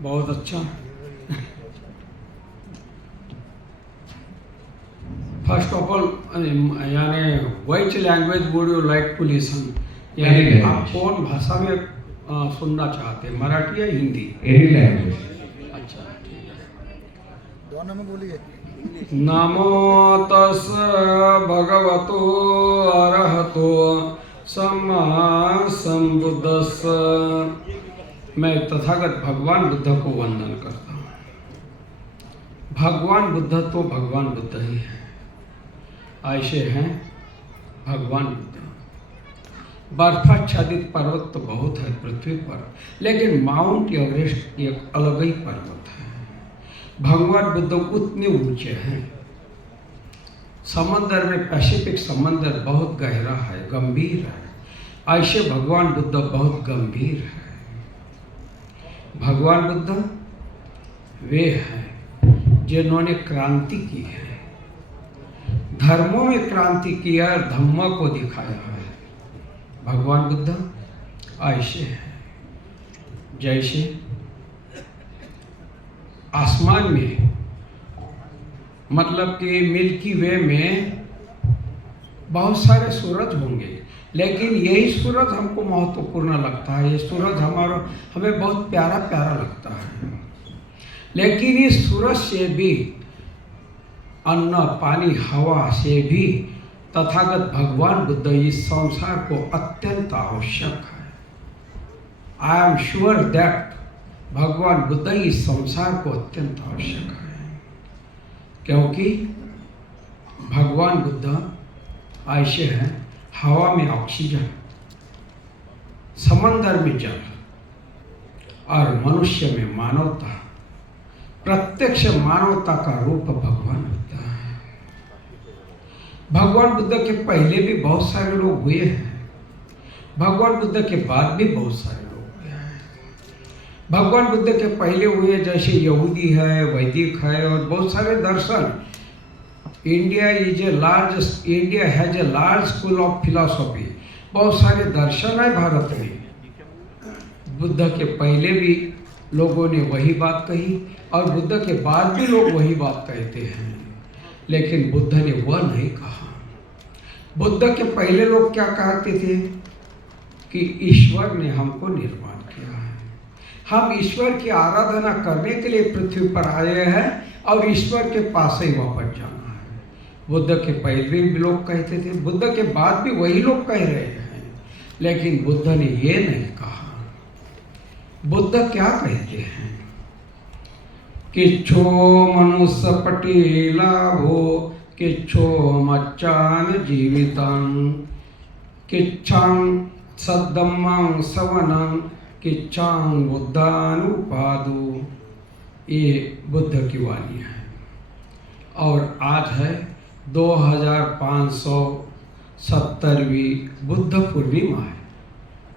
बहुत अच्छा। First of all यानी which language would you like to listen, यानी आप कौन भाषा में सुनना चाहते हैं, मराठी या हिंदी? Any language. अच्छा ठीक है। दोनों में बोलिए। नमो तस् भगवतो अरहतो सम्मा संबुद्धस्स। मैं तथागत भगवान बुद्ध को वंदन करता हूँ। भगवान बुद्ध तो भगवान बुद्ध ही है, ऐसे हैं भगवान बुद्ध। बर्फाच्छादित पर्वत तो बहुत है पृथ्वी पर, लेकिन माउंट एवरेस्ट एक अलग ही पर्वत है। भगवान बुद्ध उतने ऊंचे हैं। समंदर में पैसिफिक समंदर बहुत गहरा है, गंभीर है, ऐसे भगवान बुद्ध बहुत गंभीर है। भगवान बुद्ध वे हैं जिन्होंने क्रांति की है, धर्मों में क्रांति किया और धम्म को दिखाया है। भगवान बुद्ध ऐसे हैं जैसे आसमान में, मतलब कि मिल्की वे में बहुत सारे सूरज होंगे, लेकिन यही सूरज हमको महत्वपूर्ण लगता है। ये सूरज हमें बहुत प्यारा प्यारा लगता है, लेकिन इस सूरज से भी, अन्न पानी हवा से भी तथागत भगवान बुद्ध इस संसार को अत्यंत आवश्यक है। आई एम श्योर दैट भगवान बुद्ध इस संसार को अत्यंत आवश्यक है, क्योंकि भगवान बुद्ध ऐसे हैं, हवा में ऑक्सीजन, समंदर में जल और मनुष्य में मानवता, प्रत्यक्ष मानवता का रूप भगवान बुद्ध है। भगवान बुद्ध के पहले भी बहुत सारे लोग हुए हैं, भगवान बुद्ध के बाद भी बहुत सारे लोग हुए हैं। भगवान बुद्ध के पहले हुए जैसे यहूदी है, वैदिक है और बहुत सारे दर्शन। India has a large school of philosophy. बहुत सारे दर्शन है भारत में। बुद्ध के पहले भी लोगों ने वही बात कही और बुद्ध के बाद भी लोग वही बात कहते हैं, लेकिन बुद्ध ने वह नहीं कहा। बुद्ध के पहले लोग क्या कहते थे कि ईश्वर ने हमको निर्माण किया है, हम ईश्वर की आराधना करने के लिए पृथ्वी पर आए हैं और ईश्वर के पास ही वापस जाना है। बुद्ध के पहले भी लोग कहते थे, बुद्ध के बाद भी वही लोग कह रहे हैं, लेकिन बुद्ध ने ये नहीं कहा। बुद्ध क्या कहते हैं? किच्छो मनुष्य पटीलाभो किच्छो मच्चान जीवितं किच्छां सद्धम्मं सवनं किच्छां बुद्धानुपादो। ये बुद्ध की वाणी है। और आज है 2570वीं बुद्ध पूर्णिमा है।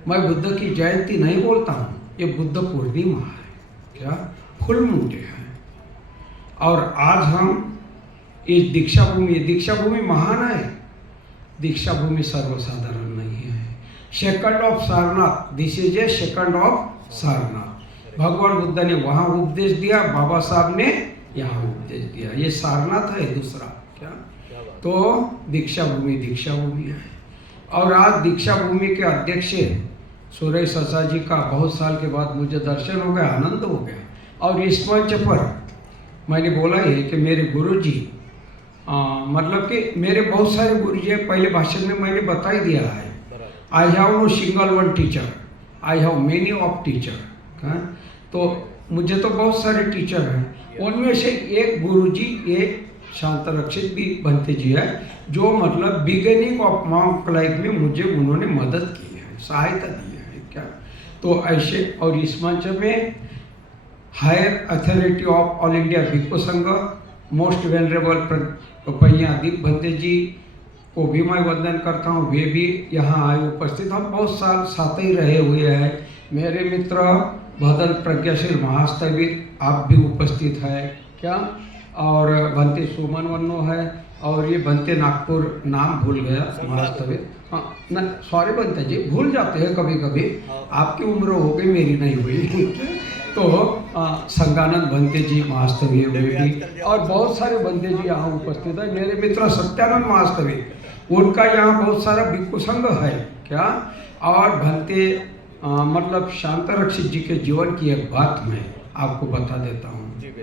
मैं बुद्ध की जयंती नहीं बोलता हूँ, ये बुद्ध पूर्णिमा है। क्या फुल मून है। और आज हम इस दीक्षा भूमि महान है। दीक्षा भूमि सर्वसाधारण नहीं है। Second of Sarnath, this is a second of Sarnath. भगवान बुद्ध ने वहाँ उपदेश दिया, बाबा साहब ने यहाँ उपदेश दिया। ये सारनाथ है दूसरा। क्या तो दीक्षा भूमि है। और आज दीक्षा भूमि के अध्यक्ष सुरेश ससा जी का बहुत साल के बाद मुझे दर्शन हो गया, आनंद हो गया। और इस मंच पर मैंने बोला है कि मेरे गुरुजी, मतलब कि मेरे बहुत सारे गुरुजी हैं। पहले भाषण में मैंने बता ही दिया है, I have no single one teacher, I have many of teacher. तो मुझे तो बहुत सारे टीचर हैं, उनमें से एक गुरुजी, एक शांतरक्षित भी भंते जी है, जो मतलब बिगिनिंग ऑफ मॉन्क लाइफ में मुझे उन्होंने मदद की है, सहायता दी है। क्या तो ऐसे। और इस मंच में higher authority of all India Bhikkhu Sangh, most venerable Deep Bhante ji को भी मैं वंदन करता हूँ। वे भी यहाँ आए उपस्थित। हम बहुत साल साथ ही रहे हुए हैं। मेरे मित्र भदल प्रज्ञाशील महास्तवीर, आप भी उपस्थित है। क्या और भंते सुमन वन्नो है, और ये भंते नागपुर, नाम भूल गया महास्तवीर। हाँ न, सॉरी भंते जी, भूल जाते हैं कभी कभी। आपकी उम्र हो गई, मेरी नहीं हुई। तो संगानंद भंते जी महास्तवी हुए भी और बहुत सारे भंते जी यहाँ उपस्थित है। मेरे मित्र सत्यानंद महास्तवी, उनका यहाँ बहुत सारा भिक्षु संघ है क्या। और भंते मतलब शांतारक्षित जी के जीवन की एक बात मैं आपको बता देता हूँ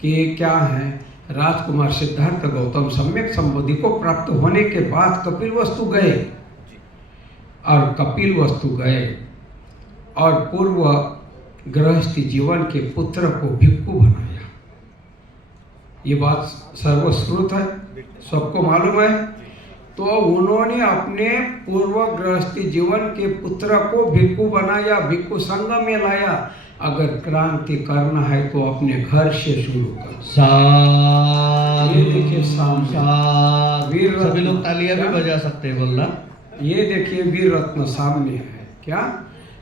कि क्या है। राजकुमार सिद्धार्थ गौतम सम्यक संबोधि को प्राप्त होने के बाद कपिलवस्तु गए और कपिलवस्तु गए और पूर्व गृहस्थी जीवन के पुत्र को भिक्षु बनाया। ये बात सर्वश्रुत है, सबको मालूम है। तो उन्होंने अपने पूर्व गृहस्थी जीवन के पुत्र को भिक्षु बनाया, भिक्षु संघ में लाया। अगर क्रांति करना है तो अपने घर से शुरू कर। ये देखिए सामने वीर सभी लोग तालियां भी बजा सकते हैं, बोलना। ये देखिए वीर रत्न सामने है क्या।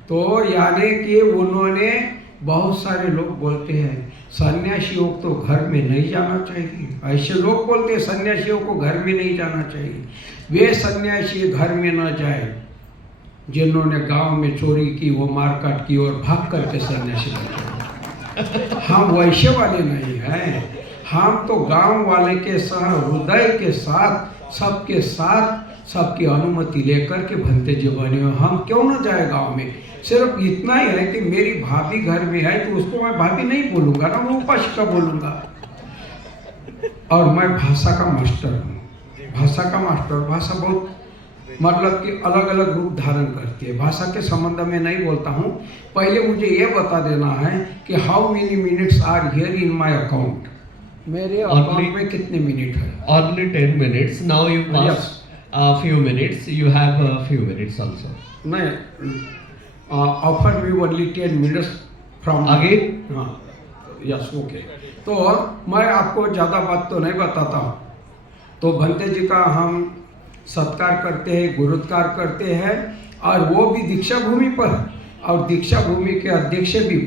तो यानी कि उन्होंने बहुत सारे लोग बोलते हैं सन्यासियों को घर में नहीं जाना चाहिए, ऐसे लोग बोलते हैं सन्यासियों को घर में नहीं जाना चाहिए। वे सन्यासी घर में न जाए जिन्होंने गांव में चोरी की, वो मारकाट की और भाग करके सन्यासी बन। हम वैसे वाले नहीं हैं, हम तो गांव वाले के साथ हृदय के साथ सबके साथ सबकी अनुमति लेकर के भंते जी बने हो। हम क्यों न जाए गांव में। सिर्फ इतना ही है कि मेरी भाभी घर में है तो उसको मैं भाभी नहीं बोलूंगा ना, मैं उपासिका बोलूंगा। और मैं भाषा का मास्टर हूँ, भाषा का मास्टर। भाषा बहुत मतलब कि अलग अलग रूप धारण करती है। भाषा के संबंध में नहीं बोलता हूँ। पहले मुझे ये बता देना है कि how many minutes are here in my account. मेरे अकाउंट में कितने मिनट है? Only 10 minutes. Now you pass a few minutes. You have a few minutes also. नहीं, offer me only 10 minutes from आगे। हाँ यस ओके। तो मैं आपको ज़्यादा बात तो नहीं बताता हूँ। तो भंते जी का हम सत्कार करते हैं, गुरुत्कार करते हैं और वो भी दीक्षा भूमि पर। और दीक्षा भूमि के अध्यक्ष भी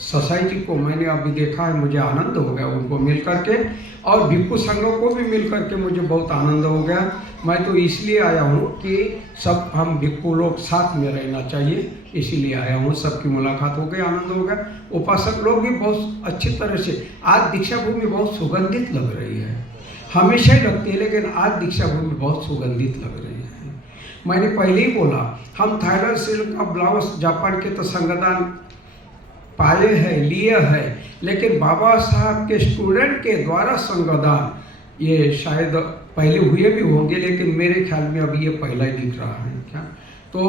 ससाई जी को मैंने अभी देखा है, मुझे आनंद हो गया उनको मिल करके। और भिक्षु संघों को भी मिल करके मुझे बहुत आनंद हो गया। मैं तो इसलिए आया हूँ कि सब हम भिक्षु लोग साथ में रहना चाहिए, इसीलिए आया हूँ। सबकी मुलाकात हो गई, आनंद हो गया। उपासक लोग भी बहुत अच्छी तरह से, आज दीक्षा भूमि बहुत सुगंधित लग रही है, हमेशा ही लगती है लेकिन आज दीक्षा भूमि बहुत सुगंधित लग रही है। मैंने पहले ही बोला हम थाईलैंड, श्रीलंका, ब्लाओस, जापान के तो संगदान पाए हैं, लिए हैं, लेकिन बाबा साहब के स्टूडेंट के द्वारा संगदान ये शायद पहले हुए भी होंगे, लेकिन मेरे ख्याल में अभी ये पहला ही दिख रहा है क्या। तो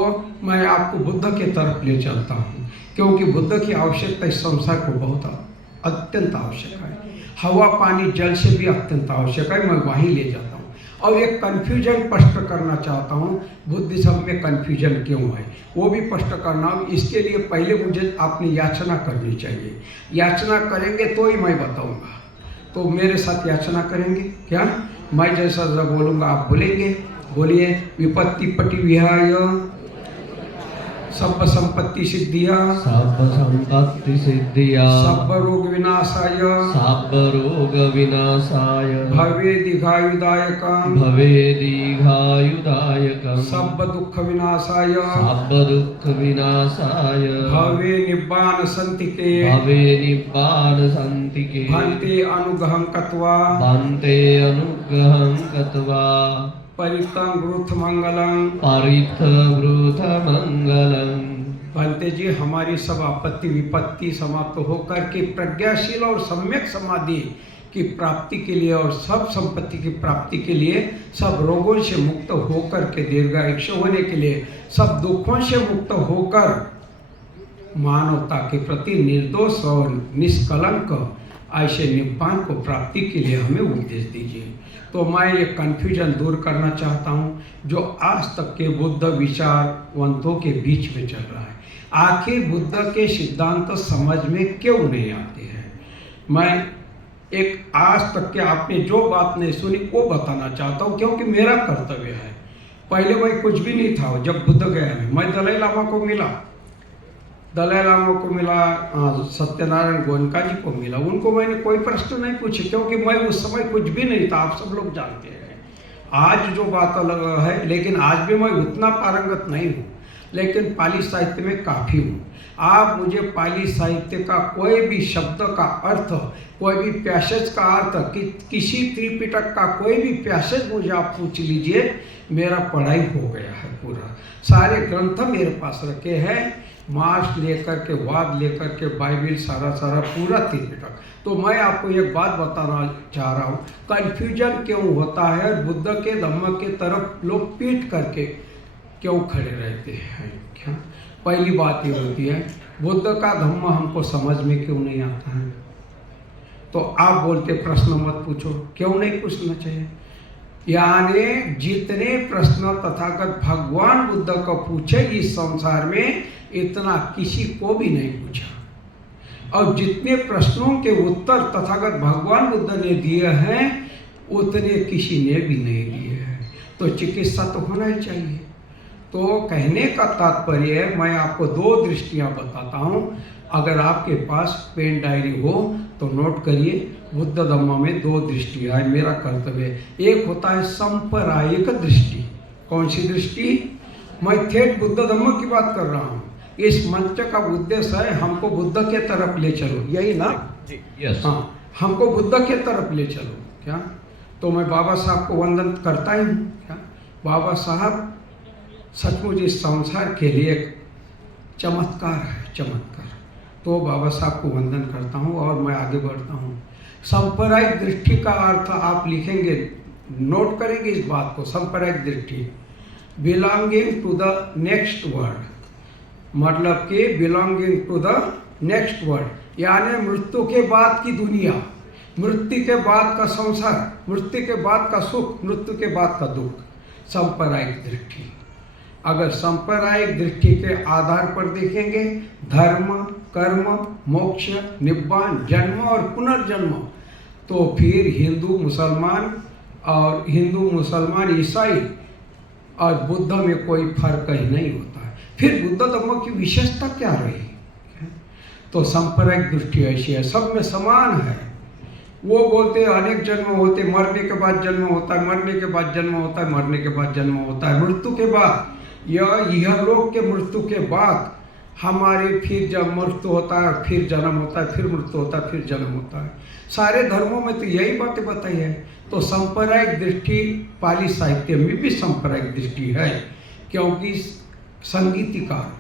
मैं आपको बुद्ध के तरफ ले चलता हूँ, क्योंकि बुद्ध की आवश्यकता इस संसार को बहुत अत्यंत आवश्यक है। हवा, पानी, जल से भी अत्यंत आवश्यक है। मैं वहीं ले जाता हूँ और एक कन्फ्यूजन स्पष्ट करना चाहता हूँ। बुद्धिज्म में कन्फ्यूजन क्यों है वो भी स्पष्ट करना। इसके लिए पहले मुझे आपने याचना करनी चाहिए। याचना करेंगे तो ही मैं बताऊँगा। तो मेरे साथ याचना करेंगे क्या? मैं जैसा जब बोलूँगा आप बोलेंगे। बोलिए। विपत्ति पटि विहाय सब संपत्ति सिद्धिया, सब संपत्ति सिद्धिया, सब रोग विनाशाय, सब रोग विनाशाय, भवे दीर्घायुदायकं, भवे दीर्घायुदायकं, सब दुख विनाशाय, सब दुख विनाशाय, भवे निब्बान संतिके, भवे निब्बान संतिके, भंते अनुग्रहं कत्वा, भंते अनुग्रहं कत्वा, परितं गुरुथ मंगलं, परित वृथ मंगलम। भंते जी हमारी सब आपत्ति विपत्ति समाप्त होकर के प्रज्ञाशील और सम्यक समाधि की प्राप्ति के लिए और सब संपत्ति की प्राप्ति के लिए, सब रोगों से मुक्त होकर के दीर्घायुष्य होने के लिए, सब दुखों से मुक्त होकर मानवता के प्रति निर्दोष और निष्कलंक ऐसे निब्बान को प्राप्ति के लिए हमें उपदेश दीजिए। तो मैं ये कन्फ्यूजन दूर करना चाहता हूँ जो आज तक के बुद्ध विचारवंतों के बीच में चल रहा है। आखिर बुद्ध के सिद्धांत समझ में क्यों नहीं आते हैं? मैं एक आज तक के आपने जो बात नहीं सुनी वो बताना चाहता हूँ, क्योंकि मेरा कर्तव्य है। पहले मैं कुछ भी नहीं था। जब बुद्ध गया मैं दलाई लामा को मिला, दलाई लामा को मिला, सत्यनारायण गोयनका जी को मिला। उनको मैंने कोई प्रश्न नहीं पूछे, क्योंकि मैं उस समय कुछ भी नहीं था। आप सब लोग जानते हैं। आज जो बात अलग है, लेकिन आज भी मैं उतना पारंगत नहीं हूँ, लेकिन पाली साहित्य में काफ़ी हूँ। आप मुझे पाली साहित्य का कोई भी शब्द का अर्थ, कोई भी पैसेज का अर्थ, किसी त्रिपिटक का कोई भी पैसेज मुझे आप पूछ लीजिए, मेरा पढ़ाई हो गया है पूरा। सारे ग्रंथ मेरे पास रखे हैं, मार्क्स लेकर के, वाद लेकर के, बाइबिल सारा पूरा त्रिपिटक। तो मैं आपको एक बात बताना चाह रहा हूँ, कन्फ्यूजन क्यों होता है, बुद्ध के धम्म के तरफ लोग पीट करके क्यों खड़े रहते हैं? क्या पहली बात ये होती है, बुद्ध का धम्म हमको समझ में क्यों नहीं आता है? तो आप बोलते प्रश्न मत पूछो, क्यों नहीं पूछना चाहिए? यानी जितने प्रश्न तथागत भगवान बुद्ध को पूछे इस संसार में, इतना किसी को भी नहीं पूछा। और जितने प्रश्नों के उत्तर तथागत भगवान बुद्ध ने दिए हैं, उतने किसी ने भी नहीं दिए हैं। तो चिकित्सा तो होना ही चाहिए। तो कहने का तात्पर्य है, मैं आपको दो दृष्टियां बताता हूं। अगर आपके पास पेन डायरी हो तो नोट करिए, बुद्ध धम्म में दो दृष्टियां है, मेरा कर्तव्य। एक होता है सांप्रदायिक दृष्टि। कौन सी दृष्टि? मैं ठेठ बुद्ध धम्म की बात कर रहा हूँ। इस मंच का उद्देश्य है हमको बुद्ध के तरफ ले चलो, यही ना? यस। हाँ, हमको बुद्ध के तरफ ले चलो। क्या? तो मैं बाबा साहब को वंदन करता ही हूँ। क्या बाबा साहब सचमुच इस संसार के लिए एक चमत्कार है, चमत्कार। तो बाबा साहब को वंदन करता हूँ और मैं आगे बढ़ता हूँ। सांप्रदायिक दृष्टि का अर्थ आप लिखेंगे, नोट करेंगे इस बात को। सांप्रदायिक दृष्टि, belonging to the next world, मतलब कि belonging to the next world, यानी मृत्यु के बाद की दुनिया, मृत्यु के बाद का संसार, मृत्यु के बाद का सुख, मृत्यु के बाद का दुख। सांप्रदायिक दृष्टि। अगर सांप्रदायिक दृष्टि के आधार पर देखेंगे, धर्म, कर्म, मोक्ष, निब्बान, जन्म और पुनर्जन्म, तो फिर हिंदू मुसलमान ईसाई और बुद्ध में कोई फर्क ही नहीं होता है। फिर बुद्ध धम्म की विशेषता क्या रही? तो सांप्रदायिक दृष्टि ऐसी है, सब में समान है। वो बोलते हैं अनेक जन्म होते, मरने के बाद जन्म होता है, मरने के बाद जन्म होता है, मरने के बाद जन्म होता है, मृत्यु के बाद, यह लोक के मृत्यु के बाद हमारे फिर जब मृत्यु होता है, फिर जन्म होता है, फिर मृत्यु होता है, फिर जन्म होता है। सारे धर्मों में तो यही बातें बताई है। तो सांप्रदायिक दृष्टि पाली साहित्य में भी सांप्रदायिक दृष्टि है, क्योंकि संगीतिकार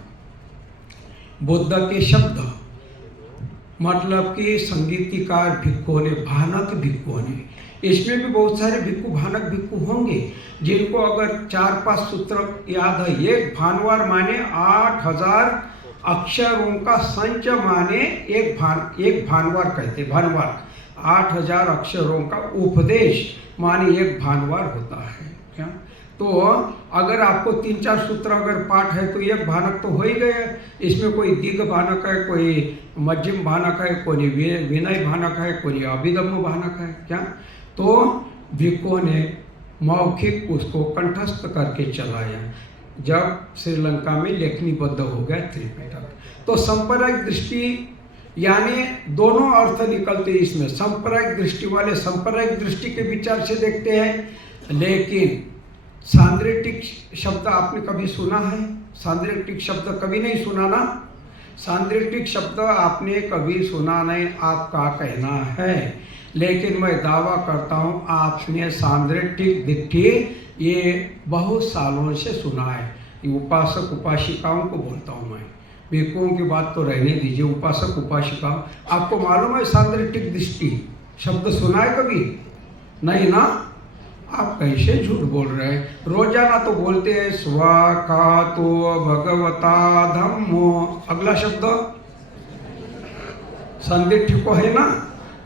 बुद्ध के शब्द, मतलब कि संगीतिकार भिक्खुओं ने, भानक भिक्खुओं ने, इसमें भी बहुत सारे भिक्खु, भानक भिक्खु होंगे जिनको अगर 4-5 सूत्र याद है। एक भानवार माने 8000 अक्षरों का संच, माने एक भानवार कहते, भानवार 8000 अक्षरों का उपदेश माने एक भानवार होता है। क्या? तो अगर आपको 3-4 सूत्र अगर पाठ है तो एक भानक तो हो ही गए। इसमें कोई दीर्घ भानक है, कोई मध्यम भानक है, कोई विनय भानक है, कोई अभिधम्म भानक है। क्या? तो भिक्खुओं ने मौखिक उसको कंठस्थ करके चलाया जब श्रीलंका में लेखनीबद्ध हो गया त्रिपिटक। तो सांप्रदायिक दृष्टि यानी दोनों अर्थ निकलते हैं इसमें। सांप्रदायिक दृष्टि वाले सांप्रदायिक दृष्टि के विचार से देखते हैं, लेकिन सांद्रेटिक शब्द आपने कभी सुना है? सांद्रेटिक शब्द कभी नहीं सुना ना? सांद्रेटिक शब्द आपने कभी सुना नहीं, आपका कहना है, लेकिन मैं दावा करता हूँ आपने सांद्रेटिक दृष्टि ये बहुत सालों से सुना है। ये उपासक उपासिकाओं को बोलता हूँ मैं, भिक्खुओं की बात तो रहने दीजिए। उपासक उपासिका, आपको मालूम है सांद्रेटिक दृष्टि शब्द सुना है कभी? नहीं ना? आप कैसे झूठ बोल रहे हैं? रोजाना तो बोलते हैं स्वाकातो भगवता धम्मो। अगला शब्द सांद्रेटिक को है ना,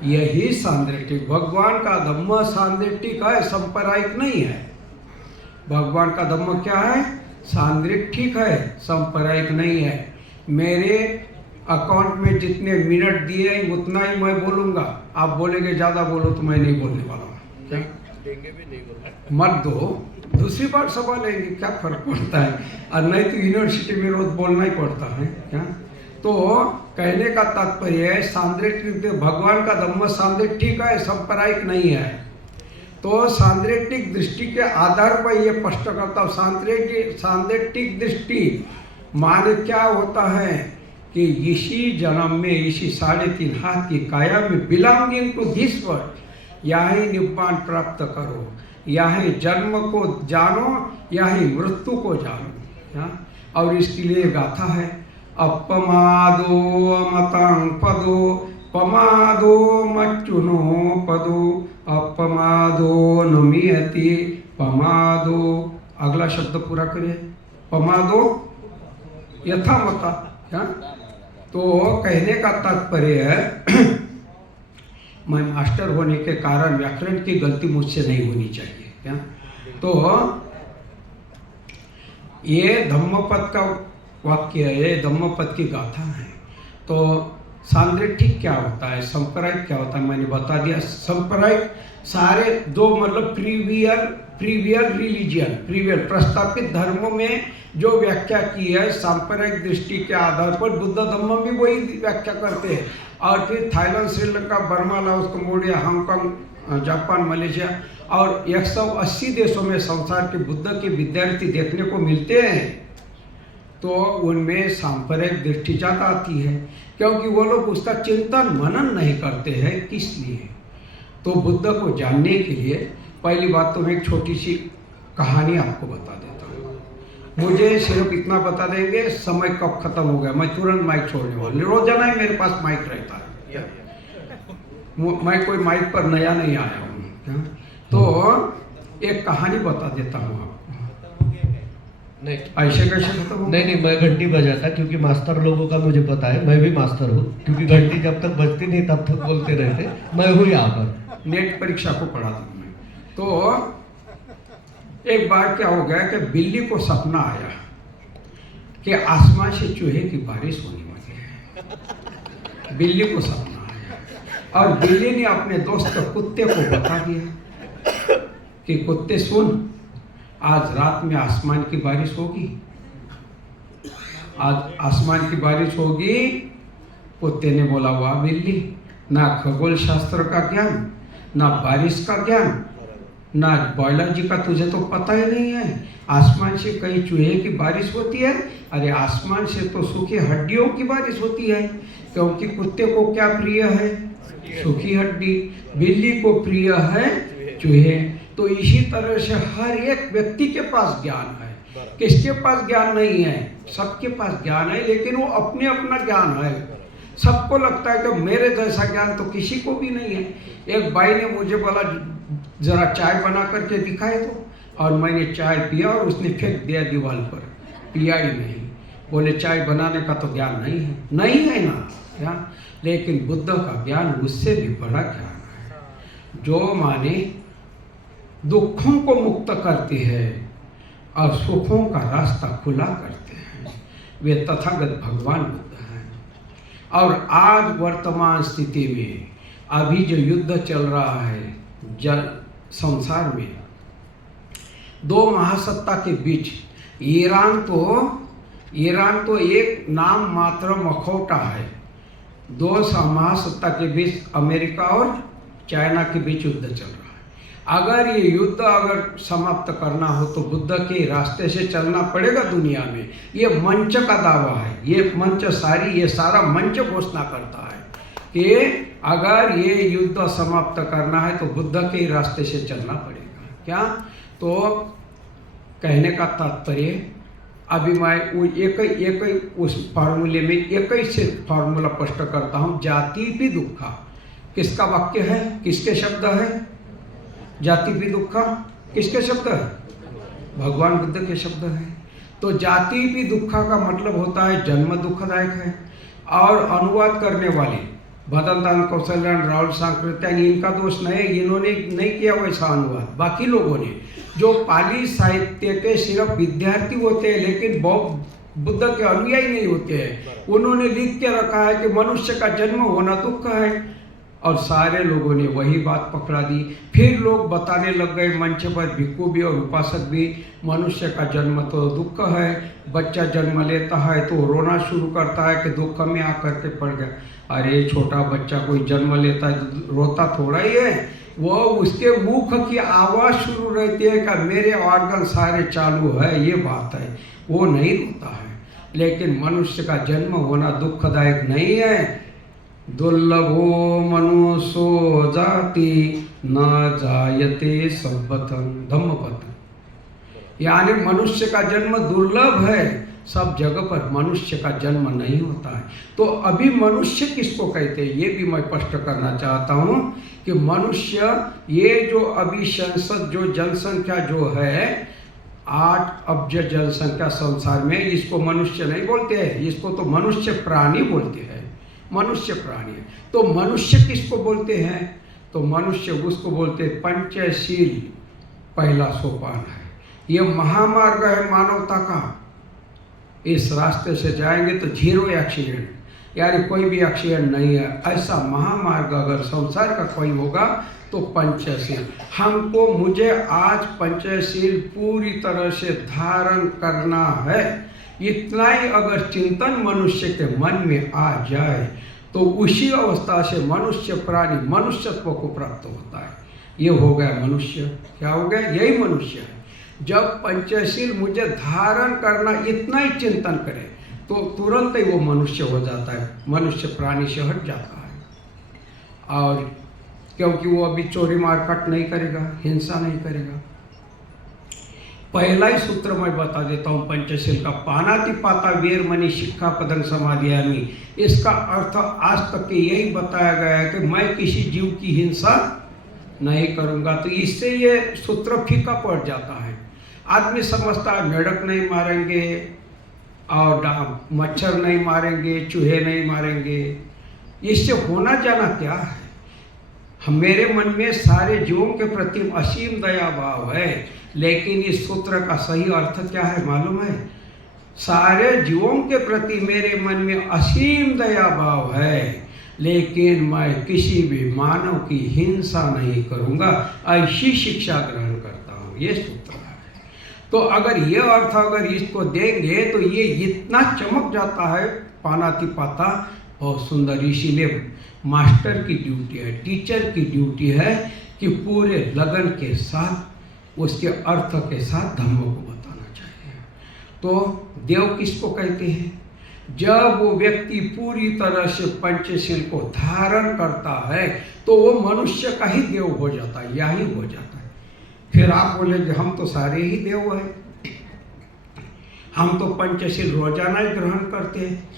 यही सांद्रेटिक। भगवान का धम्म सांद्रेटिक है, सांप्रदायिक नहीं है। भगवान का धम्म क्या है? सांद्रेटिक है, सांप्रदायिक नहीं है। मेरे अकाउंट में जितने मिनट दिए उतना ही मैं बोलूँगा। आप बोलेंगे ज़्यादा बोलो तो मैं नहीं बोलने वाला हूँ। क्या देंगे भी नहीं बोलना, मत दो, दूसरी बार सभा लेंगे, क्या फर्क पड़ता है? और नहीं तो यूनिवर्सिटी में रोज बोलना ही पड़ता है। क्या? तो कहने का तात्पर्य है सांद्रेटिक, भगवान का धम्म सांद्रेटिक है, सांप्रदायिक नहीं है। तो सांद्रेटिक दृष्टि के आधार पर यह स्पष्ट करता हूँ। सांद्रेटिक दृष्टि माने क्या होता है कि इसी जन्म में इसी 3.5 हाथ की काया में बिलोंगिंग टू दिस वर्ल्ड, यहाँ निब्बान प्राप्त करो, यहाँ जन्म को जानो, यहाँ मृत्यु को जानो। हाँ? और इसके लिए गाथा है, अपमादो अमतं पदो पमादो मच्युनो पदो अपमादो नमियति पमादो। अगला शब्द पूरा करिए, पमादो यथा मता। हाँ? तो कहने का तात्पर्य है मैं मास्टर होने के कारण व्याकरण की गलती मुझसे नहीं होनी चाहिए। क्या? तो ये धम्मपद का वाक्य है, ये धम्मपद की गाथा है। तो सांद्रटिक क्या होता है, संप्रदायिक क्या होता है, मैंने बता दिया। संप्रदायिक सारे दो मतलब प्रीवियर रिलीजियन, प्रीवियर प्रस्तापित धर्मों में जो व्याख्या की है सांप्रदायिक दृष्टि के आधार पर, बुद्ध धम्म भी वही व्याख्या करते हैं। और फिर Thailand, Sri Lanka, Burma, Laos, Cambodia, Hong Kong, Japan, Malaysia और 180 देशों में संसार के बुद्ध के विद्यार्थी देखने को मिलते हैं। तो उनमें सांप्रदायिक दृष्टि ज़्यादा आती है, क्योंकि वो लोग उसका चिंतन मनन नहीं करते हैं। किस लिए? तो बुद्ध को जानने के लिए पहली बात तो मैं एक छोटी सी कहानी आपको बता देता हूँ। मुझे सिर्फ इतना बता देंगे, समय कब खत्म हो गया मैं तुरंत माइक छोड़ने वाला। रोजाना ही मेरे पास माइक रहता है, मैं कोई माइक पर नया नहीं आया हूँ। तो एक कहानी बता देता हूँ आपको। नहीं ऐसे कैसे खत्म हो? नहीं, मैं घंटी बजाता, क्योंकि मास्टर लोगों का मुझे पता है, मैं भी मास्टर हूँ, क्योंकि घंटी जब तक बजती नहीं तब तक बोलते रहते। मैं हूँ यहाँ पर, नेट परीक्षा को पढ़ाता हूँ मैं। तो एक बार क्या हो गया कि बिल्ली को सपना आया कि आसमान से चूहे की बारिश होने वाली है। बिल्ली को सपना आया और बिल्ली ने अपने दोस्त कुत्ते को बता दिया कि कुत्ते सुन, आज रात में आसमान की बारिश होगी, आज आसमान की बारिश होगी। कुत्ते ने बोला वाह बिल्ली, ना खगोल शास्त्र का ज्ञान, ना बारिश का ज्ञान, ना बायोलॉजी का तुझे तो पता ही नहीं है। आसमान से कहीं चूहे की बारिश होती है? अरे आसमान से तो सूखी हड्डियों की बारिश होती है, क्योंकि कुत्ते को क्या प्रिय है? सूखी हड्डी। बिल्ली को प्रिय है चूहे। तो इसी तरह से हर एक व्यक्ति के पास ज्ञान है। किसके पास ज्ञान नहीं है? सबके पास ज्ञान है, लेकिन वो अपने अपना ज्ञान है। सबको लगता है कि मेरे जैसा ज्ञान तो किसी को भी नहीं है। एक भाई ने मुझे बोला जरा चाय बना करके दिखाए तो, और मैंने चाय पिया और उसने फेंक दिया दीवार पर, पिया ही नहीं। बोले चाय बनाने का तो ज्ञान नहीं है। नहीं है ना क्या? लेकिन बुद्ध का ज्ञान उससे भी बड़ा ज्ञान है, जो माने दुखों को मुक्त करते हैं और सुखों का रास्ता खुला करते हैं। वे तथागत भगवान बुद्ध हैं। और आज वर्तमान स्थिति में अभी जो युद्ध चल रहा है संसार में, दो महासत्ता के बीच, ईरान तो एक नाम मात्र मखौटा है। दो महासत्ता के बीच अमेरिका और चाइना के बीच युद्ध चल रहा है। अगर ये युद्ध समाप्त करना हो तो बुद्ध के रास्ते से चलना पड़ेगा दुनिया में। ये मंच का दावा है, ये मंच ये सारा मंच घोषणा करता है कि अगर ये युद्ध समाप्त करना है तो बुद्ध के रास्ते से चलना पड़ेगा। क्या? तो कहने का तात्पर्य, अभी मैं एक उस फार्मूले में एक ही से फार्मूला स्पष्ट करता हूँ। जाति भी दुखा किसका वाक्य है? किसके शब्द है? जाति भी दुखा किसके शब्द है? भगवान बुद्ध के शब्द है। तो जाति भी दुखा का मतलब होता है जन्म दुखदायक है। और अनुवाद करने वाले भदंतान कौशल्यान, राहुल सांकृत्यान, इनका दोष नहीं, इन्होंने नहीं किया वैसा अनुवाद। बाकी लोगों ने, जो पाली साहित्य के सिर्फ विद्यार्थी होते हैं लेकिन बुद्ध के अनुयायी नहीं होते हैं, उन्होंने लिख के रखा है कि मनुष्य का जन्म होना दुख है। और सारे लोगों ने वही बात पकड़ा दी। फिर लोग बताने लग गए मंच पर, भिक्खु भी और उपासक भी, मनुष्य का जन्म तो दुख है। बच्चा जन्म लेता है तो रोना शुरू करता है कि दुख में आकर के पड़ गया। अरे छोटा बच्चा कोई जन्म लेता है तो रोता थोड़ा ही है, वो उसके मुख की आवाज़ शुरू रहती है कि मेरे ऑर्गन सारे चालू है, ये बात है। वो नहीं रोता है। लेकिन मनुष्य का जन्म होना दुखदायक नहीं है। दुर्लभो मनुष्यो जाति न जायते सब्बतन, धम्मपद। यानी मनुष्य का जन्म दुर्लभ है, सब जगह पर मनुष्य का जन्म नहीं होता है। तो अभी मनुष्य किसको कहते हैं ये भी मैं स्पष्ट करना चाहता हूँ कि मनुष्य, ये जो अभी संसद जो जनसंख्या जो है 8 अब्ज जनसंख्या संसार में, इसको मनुष्य नहीं बोलते हैं, इसको तो मनुष्य प्राणी बोलते हैं। मनुष्य प्राणी। तो मनुष्य किसको बोलते हैं? तो मनुष्य उसको बोलते हैं पंचशील पहला सोपान है। ये महामार्ग है मानवता का। इस रास्ते से जाएंगे तो 0 एक्सीडेंट, यानी कोई भी एक्सीडेंट नहीं है। ऐसा महामार्ग अगर संसार का कोई होगा तो पंचशील। हमको, मुझे आज पंचशील पूरी तरह से धारण करना है। इतना ही अगर चिंतन मनुष्य के मन में आ जाए तो उसी अवस्था से मनुष्य प्राणी मनुष्यत्व को प्राप्त होता है। ये हो गया मनुष्य। क्या हो गया? यही मनुष्य है। जब पंचशील मुझे धारण करना इतना ही चिंतन करे तो तुरंत ही वो मनुष्य हो जाता है, मनुष्य प्राणी से हट जाता है। और क्योंकि वो अभी चोरी मारकाट नहीं करेगा, हिंसा नहीं करेगा। पहला ही सूत्र मैं बता देता हूँ पंचशील का, पानातिपाता वीरमणि शिक्षापदं समाधियामि। इसका अर्थ आज तक के यही बताया गया है कि मैं किसी जीव की हिंसा नहीं करूँगा। तो इससे ये सूत्र फीका पड़ जाता है। आदमी समझता है मेढक नहीं मारेंगे और मच्छर नहीं मारेंगे, चूहे नहीं मारेंगे, इससे होना जाना क्या है? मेरे मन में सारे जीवों के प्रति असीम दया भाव है, लेकिन इस सूत्र का सही अर्थ क्या है मालूम है? सारे जीवों के प्रति मेरे मन में असीम दया भाव है, लेकिन मैं किसी भी मानव की हिंसा नहीं करूँगा, ऐसी शिक्षा ग्रहण करता हूँ। ये सूत्र है। तो अगर ये अर्थ अगर इसको देंगे तो ये इतना चमक जाता है पानातिपाता, बहुत सुंदर। इसीलिए मास्टर की ड्यूटी है, टीचर की ड्यूटी है कि पूरे लगन के साथ उसके अर्थ के साथ धर्म को बताना चाहिए। तो देव किसको कहते हैं? जब वो व्यक्ति पूरी तरह से पंचशील को धारण करता है तो वो मनुष्य का ही देव हो जाता है, यही हो जाता है। फिर आप बोलेंगे हम तो सारे ही देव हैं, हम तो पंचशील रोजाना ही ग्रहण करते हैं।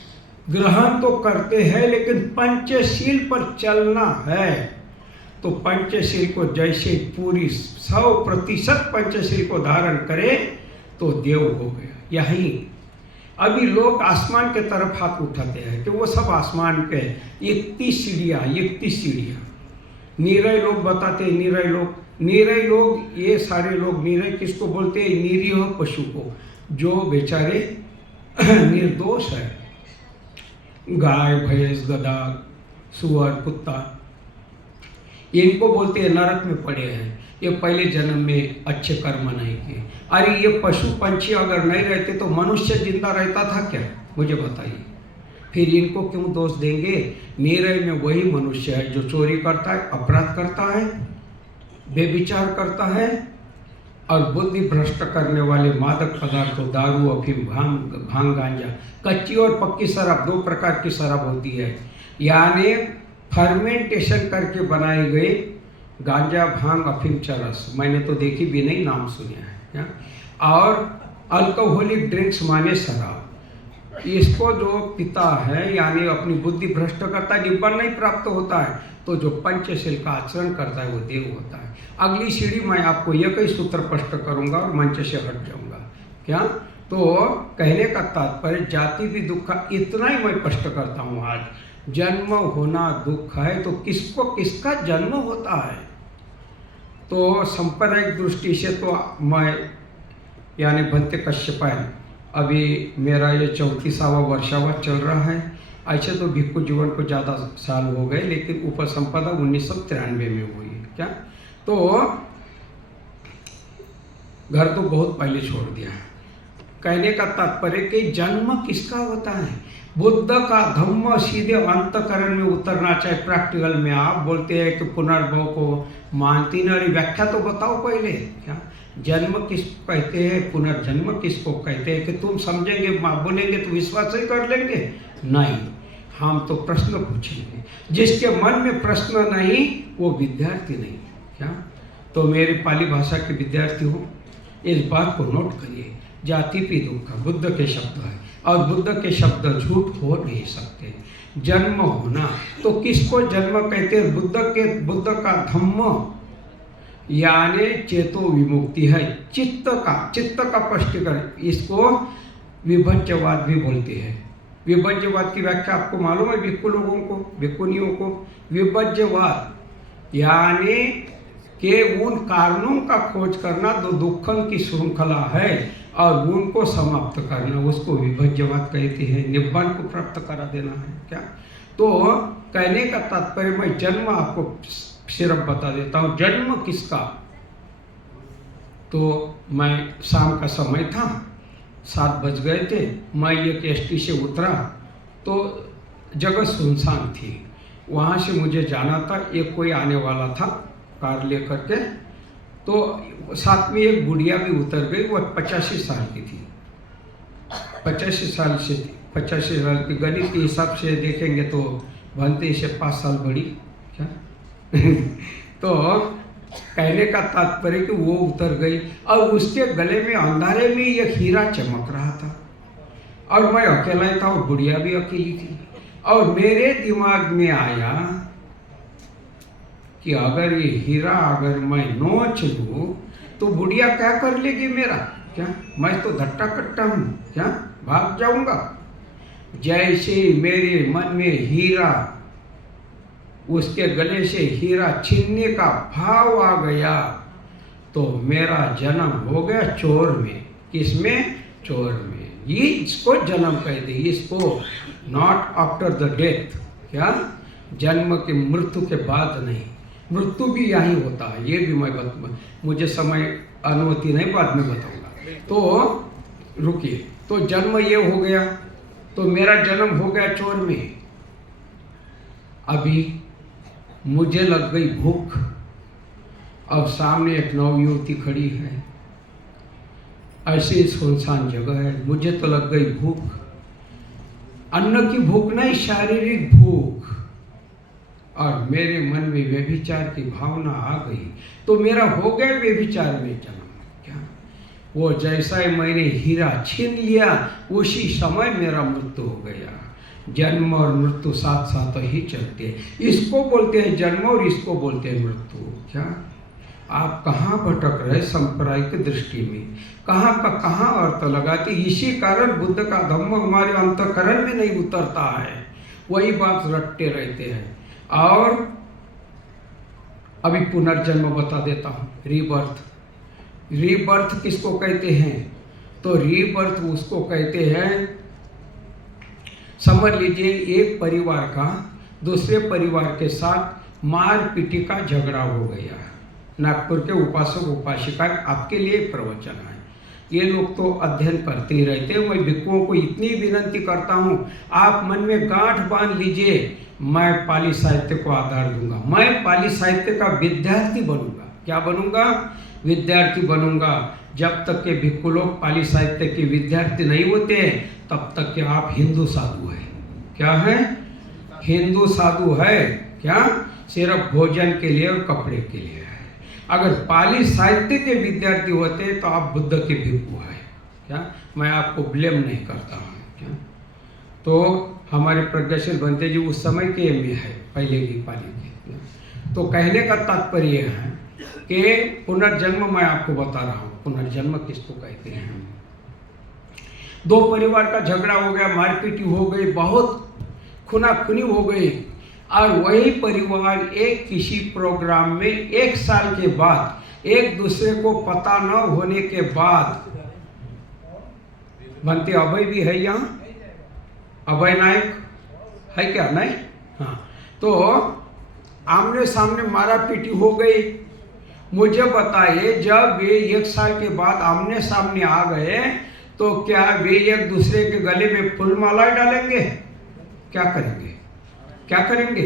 ग्रहण तो करते हैं, लेकिन पंचशील पर चलना है। तो पंचशील को जैसे पूरी 100% पंचशील को धारण करे तो देव हो गया। यही अभी लोग आसमान के तरफ हाथ उठाते हैं कि वो सब आसमान के 31 सीढ़ियाँ नीरय लोग बताते हैं। नीरय लोग ये सारे लोग नीरय किसको बोलते हैं? निरीह पशु को, जो बेचारे निर्दोष है। गाय, भैंस, गधा, सुअर, कुत्ता, इनको बोलते हैं नरक में पड़े हैं, ये पहले जन्म में अच्छे कर्म नहीं किए। अरे ये पशु पंछी अगर नहीं रहते तो मनुष्य जिंदा रहता था क्या? मुझे बताइए। फिर इनको क्यों दोष देंगे? नीरय में वही मनुष्य है जो चोरी करता है, अपराध करता है, बेविचार करता है और बुद्धि भ्रष्ट करने वाले मादक पदार्थों, दारू, अफीम, भांग, गांजा, कच्ची और पक्की शराब, 2 प्रकार की शराब होती है। यानी फर्मेंटेशन करके बनाई गई गांजा, भांग, अफीम, चरस, मैंने तो देखी भी नहीं, नाम सुने हैं क्या? और अल्कोहलिक ड्रिंक्स माने शराब, इसको जो पीता है यानी अपनी बुद्धि भ्रष्ट करता है, निब्बन नहीं प्राप्त होता है, तो जो पंचशील का आचरण करता है वो देव होता है। अगली सीढ़ी मैं आपको यह कई सूत्र स्पष्ट करूंगा और मंच से हट जाऊंगा। क्या? तो कहने का तात्पर्य जाति भी दुख का इतना ही मैं स्पष्ट करता हूँ। आज जन्म होना दुख है, तो किसको किसका जन्म होता है? तो सांप्रदायिक दृष्टि से तो मैं यानी भंते कश्यपायन, अभी मेरा ये 34वां वर्षावा चल रहा है। ऐसे तो भिक्खु जीवन को ज़्यादा साल हो गए, लेकिन उपसंपदा 1993 में हुई है। क्या? तो घर तो बहुत पहले छोड़ दिया है। कहने का तात्पर्य कि जन्म किसका होता है? बुद्ध का धम्म सीधे अंतकरण में उतरना चाहिए। प्रैक्टिकल में आप बोलते हैं कि पुनर्भव को मानती नहीं, व्याख्या तो बताओ पहले। क्या जन्म किसको कहते हैं, पुनर्जन्म किसको कहते हैं? कि तुम समझेंगे, बोलेंगे तो विश्वास ही कर लेंगे? नहीं, हम तो प्रश्न पूछेंगे। जिसके मन में प्रश्न नहीं वो विद्यार्थी नहीं। क्या तो मेरी पाली भाषा के विद्यार्थी हो, इस बात को नोट करिए। जाति पी दुख बुद्ध के शब्द है और बुद्ध के शब्द झूठ हो नहीं सकते। जन्म होना तो किसको जन्म कहते हैं? बुद्ध का धम्म यानी चेतो विमुक्ति है, चित्त का स्पष्टीकरण। इसको विभज्यवाद भी बोलते हैं। विभज्यवाद की व्याख्या आपको मालूम है? भिक्खु लोगों को, भिक्खुनियों को विभज्यवाद यानी कि उन कारणों का खोज करना जो दुखों की श्रृंखला है और उनको समाप्त करना, उसको विभज्यवाद कहते हैं। निब्बान को प्राप्त करा देना है। क्या तो कहने का तात्पर्य, मैं जन्म आपको सिर्फ बता देता हूँ। जन्म किसका? तो मैं शाम का समय था, 7 बज गए थे। मैं एक एसटी से उतरा तो जगह सुनसान थी। वहाँ से मुझे जाना था, एक कोई आने वाला था कार लेकर के। तो साथ में एक बुढ़िया भी उतर गई, वो 85 साल की थी। 85 साल से थी, 85 साल की। गणित के हिसाब से देखेंगे तो बनते से 5 साल बड़ी। क्या तो कहने का तात्पर्य कि वो उतर गई और उसके गले में अंधारे में एक हीरा चमक रहा था और मैं अकेला ही था और बुढ़िया भी अकेली थी। और मेरे दिमाग में आया कि अगर ये हीरा अगर मैं नोच लूँ तो बुढ़िया क्या कर लेगी मेरा? क्या मैं तो धट्टा कट्टा हूँ, क्या भाग जाऊंगा? जैसे मेरे मन में हीरा, उसके गले से हीरा छीनने का भाव आ गया तो मेरा जन्म हो गया चोर में। किसमें? चोर में। ये इसको जन्म कहते हैं, इसको नॉट आफ्टर द डेथ। क्या जन्म के मृत्यु के बाद नहीं, मृत्यु भी यही होता है। ये भी मैं मुझे समय अनुमति नहीं, बाद में बताऊंगा। तो रुकिए, तो जन्म ये हो गया, तो मेरा जन्म हो गया चोर में। अभी मुझे लग गई भूख, अब सामने एक नवयुवती खड़ी है, ऐसी सुनसान जगह है, मुझे तो लग गई भूख। अन्न की भूख नहीं, शारीरिक भूख। और मेरे मन में व्यभिचार की भावना आ गई तो मेरा हो गया व्यभिचार में जन्म। क्या वो जैसा ही मैंने हीरा छीन लिया उसी समय मेरा मृत्यु हो गया। जन्म और मृत्यु साथ साथ ही चलते हैं। इसको बोलते हैं जन्म और इसको बोलते हैं मृत्यु। क्या आप कहाँ भटक रहे सांप्रदायिक दृष्टि में, कहाँ का कहाँ अर्थ लगाते? इसी कारण बुद्ध का धम्म हमारे अंतःकरण में नहीं उतरता है, वही बात रटते रहते हैं। और अभी पुनर्जन्म बता देता हूँ। रीबर्थ, रीबर्थ किसको कहते हैं? तो रीबर्थ उसको कहते हैं, समझ लीजिए एक परिवार का दूसरे परिवार के साथ मारपीटी का झगड़ा हो गया। नागपुर के उपासक उपासिका आपके लिए प्रवचन है। ये लोग तो अध्ययन करते ही रहते हैं। मैं भिक्खुओं को इतनी विनंती करता हूँ, आप मन में गांठ बांध लीजिए, मैं पाली साहित्य को आधार दूंगा। मैं पाली साहित्य का विद्यार्थी बनूंगा। क्या बनूंगा? विद्यार्थी बनूंगा। जब तक के भिक्खु लोग पाली साहित्य के विद्यार्थी नहीं होते तब तक के आप हिंदू साधु हैं। क्या है? हिंदू साधु है। क्या सिर्फ भोजन के लिए और कपड़े के लिए है। अगर पाली साहित्य के विद्यार्थी होते तो आप बुद्ध के भिक्खु हैं। क्या मैं आपको ब्लेम नहीं करता हूँ। क्या तो हमारे प्रज्ञाशील बनते जी उस समय के में है, पहले की पाली के। तो कहने का तात्पर्य है कि पुनर्जन्म मैं आपको बता रहा हूँ। पुनर्जन्म किसको कहते हैं? दो परिवार का झगड़ा हो गया, मारपीट हो गई, बहुत खुनाखुनी हो गई और वही परिवार एक किसी प्रोग्राम में 1 साल के बाद एक दूसरे को पता न होने के बाद, बनते अभय भी है यहाँ, अभय नायक है क्या? नहीं? हाँ, तो आमने सामने मारा पीटी हो गई। मुझे बताइए, जब वे 1 साल के बाद आमने सामने आ गए तो क्या वे एक दूसरे के गले में फूल माला डालेंगे? क्या करेंगे? क्या करेंगे?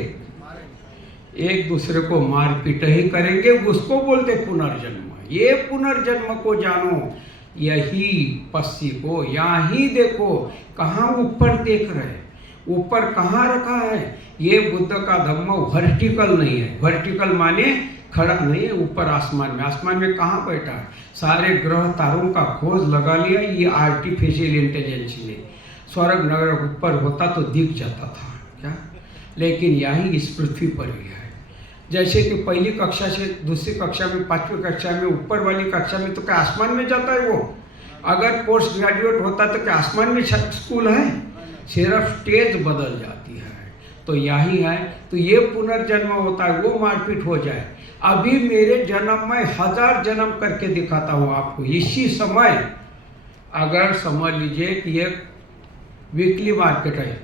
एक दूसरे को मार पीट ही करेंगे, उसको बोलते पुनर्जन्म। ये पुनर्जन्म को जानो, यही पस्सी को यहाँ ही देखो। कहाँ ऊपर देख रहे, ऊपर कहाँ रखा है? ये बुद्ध का धम्म वर्टिकल नहीं है। वर्टिकल माने खड़ा नहीं है, ऊपर आसमान में। आसमान में कहाँ बैठा है? सारे ग्रह तारों का खोज लगा लिया ये आर्टिफिशियल इंटेलिजेंस ने। स्वर्ग नगर ऊपर होता तो दिख जाता था क्या, लेकिन यही इस पृथ्वी पर ही है। जैसे कि पहली कक्षा से दूसरी कक्षा में, पांचवी कक्षा में, ऊपर वाली कक्षा में, तो क्या आसमान में जाता है वो? अगर पोस्ट ग्रेजुएट होता तो क्या आसमान में स्कूल है? सिर्फ स्टेज बदल जाती है। तो यही है। तो ये पुनर्जन्म होता है, वो मारपीट हो जाए। अभी मेरे जन्म में 1000 जन्म करके दिखाता हूँ आपको इसी समय। अगर समझ लीजिए कि एक वीकली मार्केट है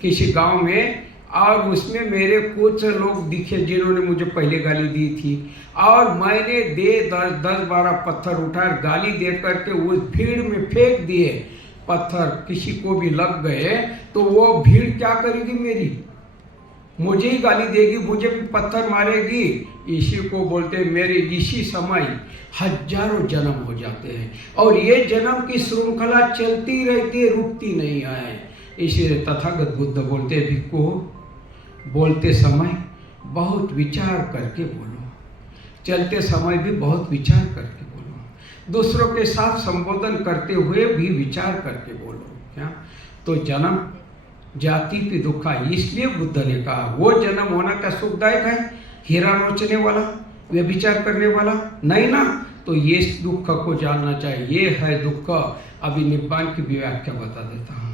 किसी गांव में, और उसमें मेरे कुछ लोग दिखे जिन्होंने मुझे पहले गाली दी थी, और मैंने 10-12 पत्थर उठाकर गाली दे करके उस भीड़ में फेंक दिए। पत्थर किसी को भी लग गए तो वो भीड़ क्या करेगी? मेरी मुझे ही गाली देगी, मुझे भी पत्थर मारेगी। इसी को बोलते मेरे इसी समय हजारों जन्म हो जाते हैं, और ये जन्म की श्रृंखला चलती रहती है, रुकती नहीं है। इसीलिए तथागत बुद्ध बोलते भिक्खु, बोलते समय बहुत विचार करके बोलो, चलते समय भी बहुत विचार करके बोलो, दूसरों के साथ संबोधन करते हुए भी विचार करके बोलो। क्या? तो जन्म जाति पे दुखा, इसलिए बुद्ध ने कहा वो जन्म होना क्या सुखदायक है? हीरा नोचने वाला, वे विचार करने वाला नहीं ना। तो ये दुख को जानना चाहिए, ये है दुख। अभी निब्बान की व्याख्या बता देता हूँ।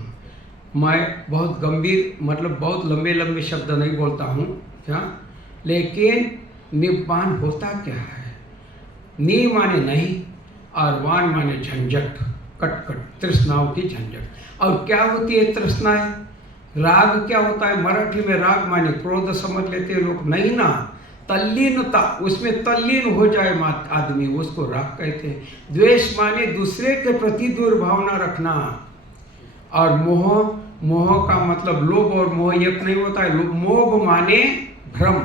मैं बहुत गंभीर, मतलब बहुत लंबे लंबे शब्द नहीं बोलता हूँ क्या, लेकिन निब्बान होता क्या है? नी माने नहीं, और वान माने झंझट, कटकट, तृष्णाओं की झंझट। और क्या होती है तृष्णाएं? राग क्या होता है? मराठी में राग माने क्रोध समझ लेते हैं लोग, नहीं ना। तल्लीनता, उसमें तल्लीन हो जाए आदमी, उसको राग कहते हैं। द्वेष माने दूसरे के प्रति दुर्भावना रखना। और मोह, मोह का मतलब लोभ और मोह एक नहीं होता है। मोह माने भ्रम।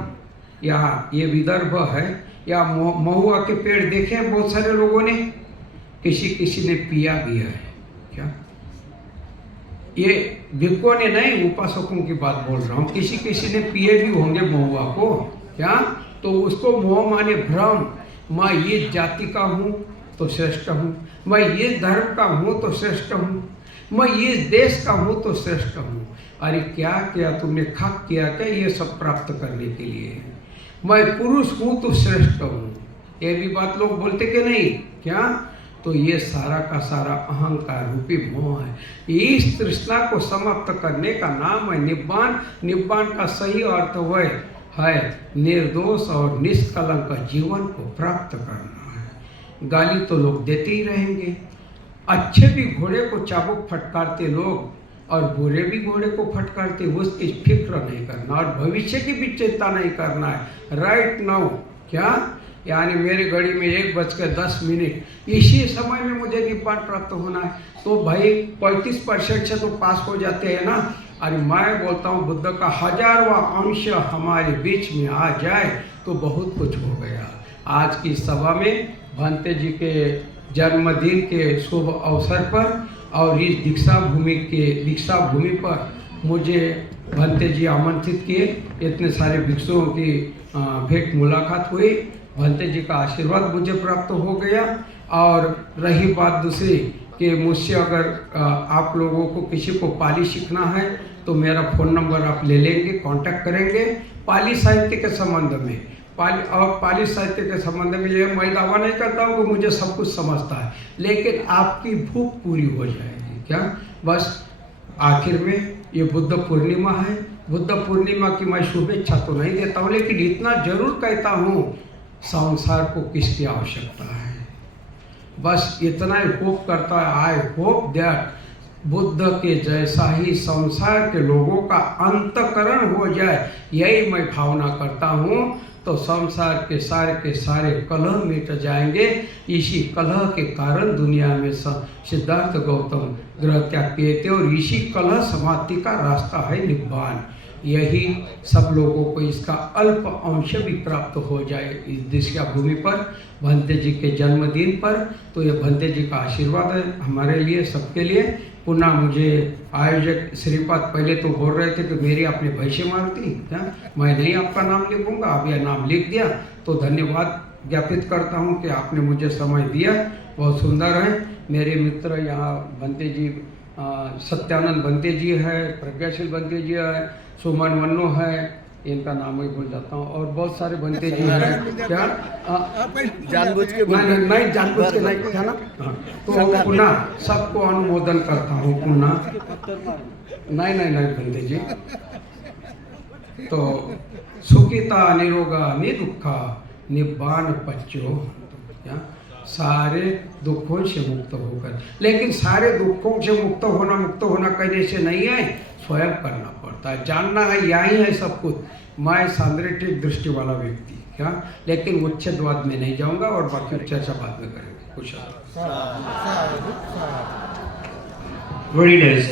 यहाँ ये विदर्भ है, या महुआ के पेड़ देखे हैं बहुत सारे लोगों ने, किसी ने पिया भी है क्या? ये भिक्खुओं ने नहीं, उपासकों की बात बोल रहा हूँ। किसी ने पिए भी होंगे महुआ को क्या, तो उसको मोह माने भ्रम। मैं ये जाति का हूँ तो श्रेष्ठ हूँ, मैं ये धर्म का हूँ तो श्रेष्ठ हूँ, मैं ये देश का हूँ तो श्रेष्ठ हूँ। अरे क्या किया तुमने? खाक किया क्या ये सब प्राप्त करने के लिए? मैं पुरुष हूँ तो श्रेष्ठ हूँ, ये भी बात लोग बोलते कि नहीं क्या? तो ये सारा का सारा अहंकार रूपी मोह है। इस तृष्णा को समाप्त करने का नाम है निब्बान। निब्बान का सही अर्थ है निर्दोष और निष्कलंक जीवन को प्राप्त करना है। गाली तो लोग देते ही रहेंगे, अच्छे भी घोड़े को चाबुक फटकारते लोग, और बुरे भी घोड़े को फटकारते, उसकी फिक्र नहीं करना, और भविष्य की भी चिंता नहीं करना है। राइट नाउ क्या, यानी मेरे घड़ी में 1:10, इसी समय में मुझे निब्बान प्राप्त होना है। तो भाई 35% से तो पास हो जाते हैं ना। अरे मैं बोलता हूँ बुद्ध का 1000वां अंश हमारे बीच में आ जाए तो बहुत कुछ हो गया। आज की सभा में भंते जी के जन्मदिन के शुभ अवसर पर और इस दीक्षा भूमि पर मुझे भंते जी आमंत्रित किए। इतने सारे भिक्षुओं की भेंट मुलाकात हुई, भंते जी का आशीर्वाद मुझे प्राप्त हो गया। और रही बात दूसरी कि मुझसे अगर आप लोगों को किसी को पाली सीखना है तो मेरा फ़ोन नंबर आप ले लेंगे, कांटेक्ट करेंगे। पाली साहित्य के संबंध में, पाली साहित्य के संबंध में ये मैं दावा नहीं करता हूँ कि मुझे सब कुछ समझता है, लेकिन आपकी भूख पूरी हो जाएगी क्या। बस आखिर में ये बुद्ध पूर्णिमा है, बुद्ध पूर्णिमा की मैं शुभेच्छा तो नहीं देता हूँ, लेकिन इतना जरूर कहता हूँ संसार को किसकी आवश्यकता है। बस इतना ही होप करता है, आई होप दैट बुद्ध के जैसा ही संसार के लोगों का अंतकरण हो जाए, यही मैं भावना करता हूँ। तो संसार के सारे कलह मिट जाएंगे। इसी कलह के कारण दुनिया में सिद्धार्थ गौतम ग्रह त्याग किए थे और इसी कलह समाप्ति का रास्ता है निब्बान। यही सब लोगों को इसका अल्प अंश भी प्राप्त हो जाए इस दिशा भूमि पर भंते जी के जन्मदिन पर। तो ये भंते जी का आशीर्वाद है हमारे लिए, सबके लिए। पुनः मुझे आयोजक श्रीपाद पहले तो बोल रहे थे कि मेरी आपने भैंसे मार दी क्या, मैं नहीं आपका नाम लिखूंगा, अब यह नाम लिख दिया। तो धन्यवाद ज्ञापित करता हूँ कि आपने मुझे समय दिया, बहुत सुंदर है। मेरे मित्र यहाँ भंते जी सत्यानंद भंते जी है, प्रज्ञाशील भंते जी है, सुमन वन्नो है, इनका नाम ही भूल जाता हूँ, और बहुत सारे भंते जी हैं। क्या जानबूझ के नहीं जानबूझ के नहीं क्या ना। हाँ, तो पुनः सबको अनुमोदन करता हूँ पुनः। नहीं भंते जी। तो सुखिता निरोगा निदुखा निब्बान पच्चो, क्या सारे दुखों से मुक्त होकर। लेकिन सारे दुखों से मुक्त होना कहने से नहीं है, स्वयं करना पड़ता है, जानना है यही है सब कुछ। मैं सांद्रेटिक दृष्टि वाला व्यक्ति क्या, लेकिन उच्छेदवाद में नहीं जाऊंगा और बाकी चर्चा बाद में करेंगे। कुछ Very nice.